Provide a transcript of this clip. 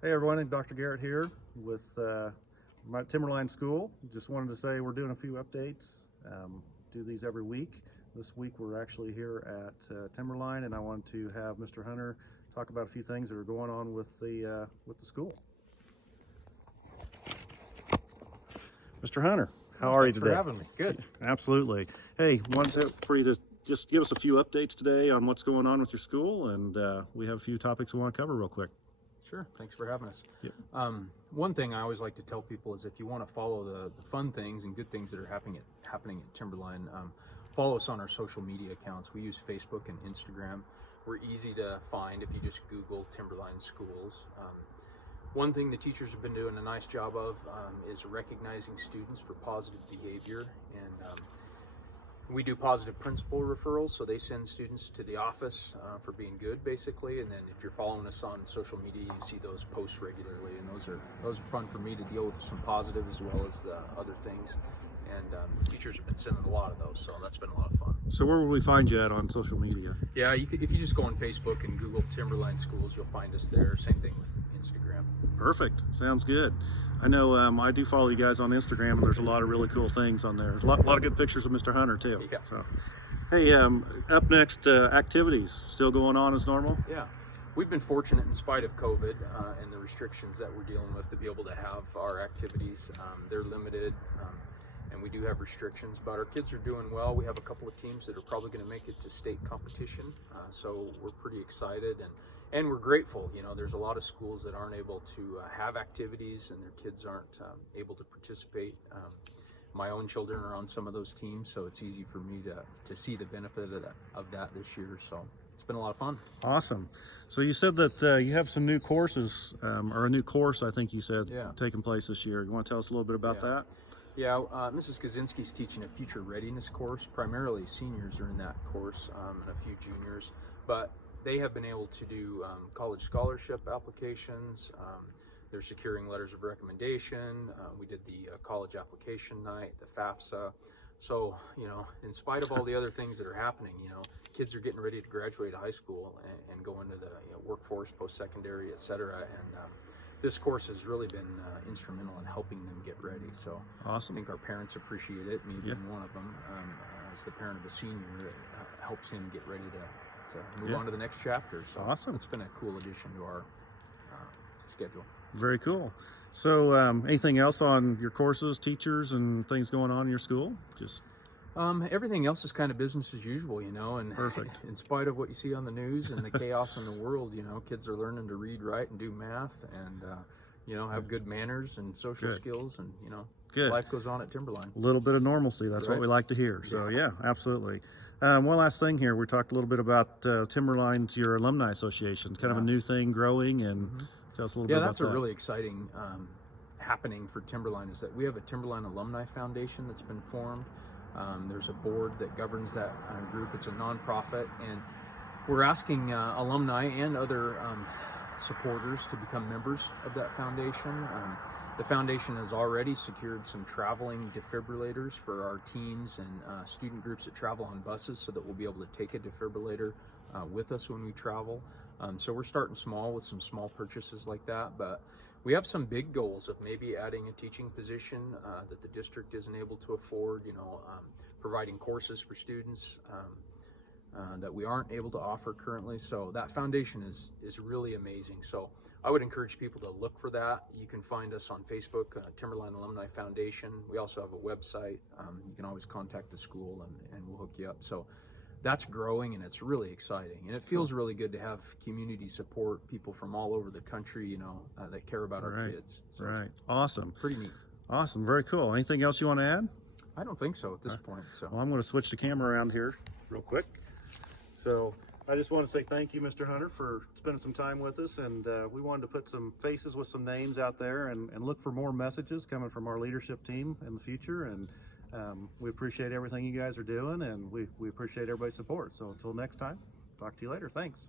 Hey everyone, Dr. Garrett here with my Timberline School. Just wanted to say we're doing a few updates. Do these every week. This week we're actually here at Timberline, and I want to have Mr. Hunter talk about a few things that are going on with the school. Mr. Hunter, how are you today? Thanks for having me. Good. Absolutely. Hey, wanted for you to just give us a few updates today on what's going on with your school, and we have a few topics we want to cover real quick. Sure. Thanks for having us. Yep. One thing I always like to tell people is if you want to follow the fun things and good things that are happening at Timberline, follow us on our social media accounts. We use Facebook and Instagram. We're easy to find if you just Google Timberline Schools. One thing the teachers have been doing a nice job of is recognizing students for positive behavior, and we do positive principal referrals, so they send students to the office for being good, basically. And then if you're following us on social media, you see those posts regularly, and those are fun for me to deal with, some positive as well as the other things. And teachers have been sending a lot of those, so that's been a lot of fun. So where will we find you at on social media? Yeah, if you just go on Facebook and Google Timberline Schools, you'll find us there. Same thing with Instagram. Perfect. Sounds good. I know I do follow you guys on Instagram, and there's a lot of really cool things on there. There's a lot of good pictures of Mr. Hunter too. Yeah. So, hey, up next, activities still going on as normal? Yeah. We've been fortunate, in spite of COVID and the restrictions that we're dealing with, to be able to have our activities. They're limited, and we do have restrictions, but our kids are doing well. We have a couple of teams that are probably going to make it to state competition, so we're pretty excited, and we're grateful. You know, there's a lot of schools that aren't able to have activities, and their kids aren't able to participate. My own children are on some of those teams, so it's easy for me to see the benefit of that this year. So it's been a lot of fun. Awesome. So you said that you have some new courses, or a new course, I think you said, taking place this year. You want to tell us a little bit about that? Yeah, Mrs. Kaczynski's teaching a future readiness course. Primarily seniors are in that course, and a few juniors, but they have been able to do college scholarship applications. They're securing letters of recommendation. We did the college application night, the FAFSA. So, you know, in spite of all the other things that are happening, you know, kids are getting ready to graduate high school and go into the workforce, post-secondary, etc. And this course has really been instrumental in helping them get ready. So awesome. I think our parents appreciate it, me being one of them. As the parent of a senior, it helps him get ready to move on to the next chapter. So awesome. It's been a cool addition to our schedule. Very cool. So anything else on your courses, teachers, and things going on in your school? Just everything else is kind of business as usual, you know, and perfect. In spite of what you see on the news and the chaos in the world, you know, kids are learning to read, write, and do math, and you know, have good manners and social skills, and you know, life goes on at Timberline. A little bit of normalcy, that's what we like to hear. So yeah, absolutely. One last thing here, we talked a little bit about Timberline's, your Alumni Association, kind of a new thing growing, and tell us a little bit about that. Yeah, that's a really exciting happening for Timberline, is that we have a Timberline Alumni Foundation that's been formed. There's a board that governs that group. It's a nonprofit, and we're asking alumni and other supporters to become members of that foundation. The foundation has already secured some traveling defibrillators for our teams and student groups that travel on buses, so that we'll be able to take a defibrillator with us when we travel. So we're starting small with some small purchases like that, but we have some big goals of maybe adding a teaching position that the district isn't able to afford, you know, providing courses for students that we aren't able to offer currently. So that foundation is really amazing. So I would encourage people to look for that. You can find us on Facebook, Timberline Alumni Foundation. We also have a website. You can always contact the school and we'll hook you up. So that's growing, and it's really exciting, and it feels really good to have community support, people from all over the country, you know, that care about our kids. So Awesome. Pretty neat. Awesome. Very cool. Anything else you want to add? I don't think so at this point. So well, I'm going to switch the camera around here real quick. So I just want to say thank you, Mr. Hunter, for spending some time with us, and we wanted to put some faces with some names out there and look for more messages coming from our leadership team in the future. And we appreciate everything you guys are doing, and we appreciate everybody's support. So until next time, talk to you later. Thanks.